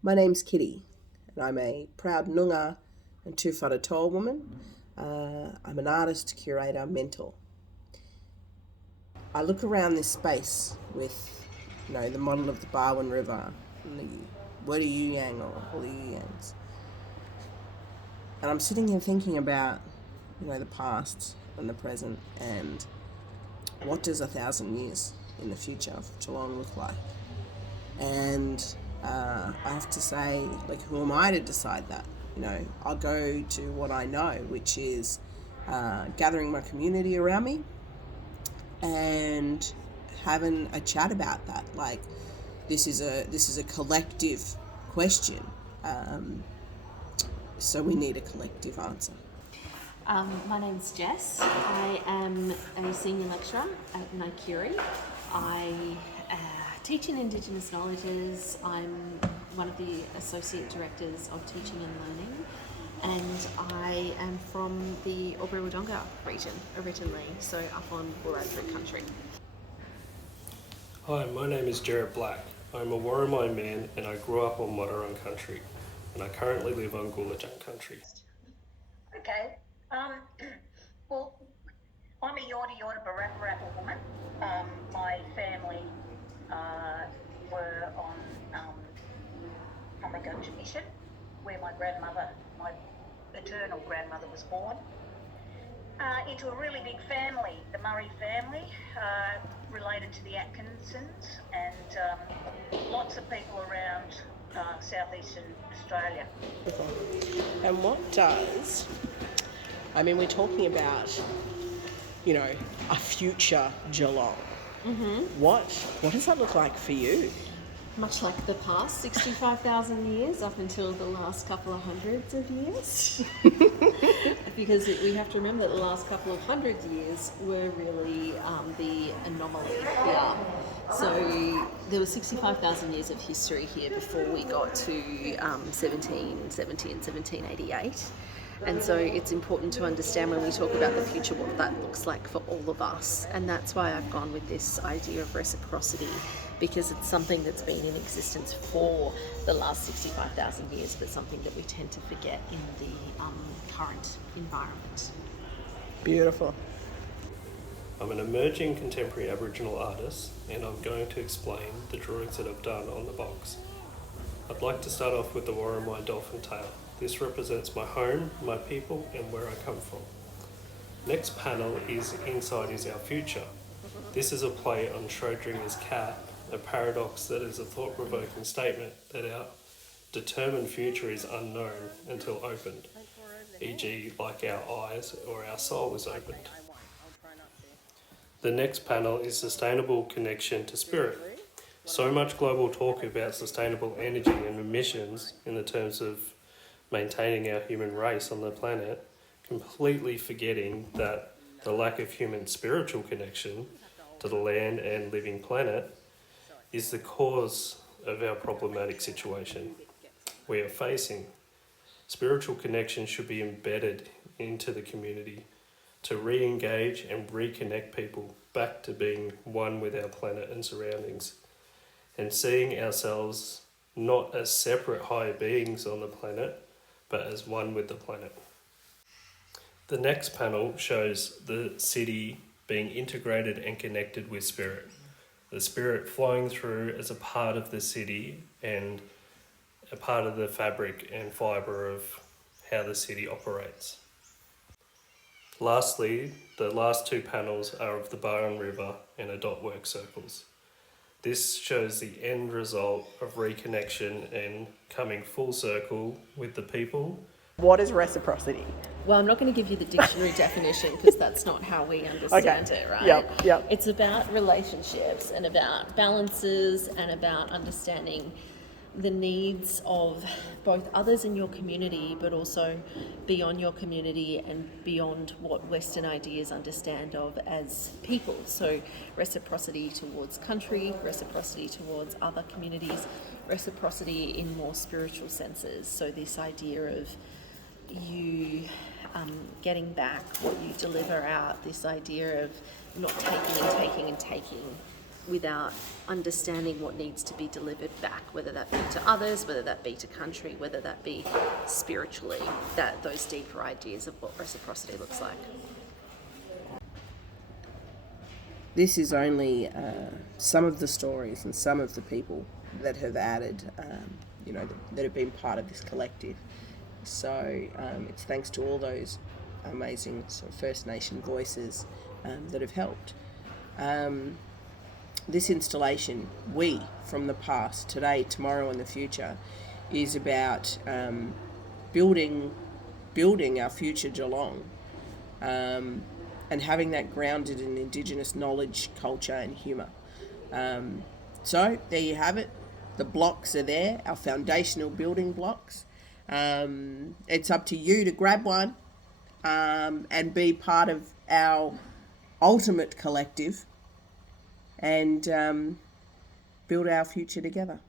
My name's Kitty, and I'm a proud Noongar and 2 foot tall woman. I'm an artist, curator, mentor. I look around this space with, the model of the Barwon River, and the Wadi Yang or Holy Yangs. And I'm sitting here thinking about, the past and the present, and what does 1,000 years in the future of Geelong look like? And I have to say, who am I to decide that? I'll go to what I know, which is gathering my community around me and having a chat about that. This is a collective question, so we need a collective answer. My name's Jess. I am a senior lecturer at Naikuri. I teach in Indigenous Knowledges. I'm one of the Associate Directors of Teaching and Learning, and I am from the Albury-Wodonga region originally, so up on Wiradjuri country. Hi, my name is Gerard Black. I'm a Warramai man and I grew up on Wadawurrung country, and I currently live on Goolajang country. Okay. Well, I'm a Yorta Barappa woman. My family were on a Gundja mission where my maternal grandmother was born. Into a really big family, the Murray family, related to the Atkinsons, and lots of people around southeastern Australia. And what does, we're talking about, a future Geelong. Mm-hmm. What does that look like for you? Much like the past 65,000 years, up until the last couple of hundreds of years. Because we have to remember that the last couple of hundred years were really the anomaly here. So there was 65,000 years of history here before we got to 1770 and 1788. And so it's important to understand when we talk about the future what that looks like for all of us. And that's why I've gone with this idea of reciprocity, because it's something that's been in existence for the last 65,000 years, but something that we tend to forget in the current environment. Beautiful. I'm an emerging contemporary Aboriginal artist, and I'm going to explain the drawings that I've done on the box. I'd like to start off with the Warramai dolphin tail. This represents my home, my people, and where I come from. Next panel is Inside is Our Future. This is a play on Schrodinger's cat, a paradox that is a thought-provoking statement that our determined future is unknown until opened, e.g. like our eyes or our soul is opened. The next panel is Sustainable Connection to Spirit. So much global talk about sustainable energy and emissions in the terms of maintaining our human race on the planet, completely forgetting that the lack of human spiritual connection to the land and living planet is the cause of our problematic situation we are facing. Spiritual connection should be embedded into the community to re-engage and reconnect people back to being one with our planet and surroundings, and seeing ourselves not as separate higher beings on the planet, but as one with the planet. The next panel shows the city being integrated and connected with spirit. The spirit flowing through as a part of the city and a part of the fabric and fibre of how the city operates. Lastly, the last two panels are of the Barwon River and a dot work circles. This shows the end result of reconnection and coming full circle with the people. What is reciprocity? Well, I'm not going to give you the dictionary definition because that's not how we understand it, right? Yep. It's about relationships and about balances and about understanding the needs of both others in your community, but also beyond your community and beyond what Western ideas understand of as people. So reciprocity towards country, reciprocity towards other communities, reciprocity in more spiritual senses. So this idea of you getting back what you deliver out, this idea of not taking and taking and taking, without understanding what needs to be delivered back, whether that be to others, whether that be to country, whether that be spiritually, that those deeper ideas of what reciprocity looks like. This is only some of the stories and some of the people that have added, that have been part of this collective. So it's thanks to all those amazing sort of First Nation voices that have helped. This installation, We from the Past, Today, Tomorrow and the Future, is about building our future Geelong, and having that grounded in Indigenous knowledge, culture and humour. So there you have it. The blocks are there, our foundational building blocks. It's up to you to grab one and be part of our ultimate collective and build our future together.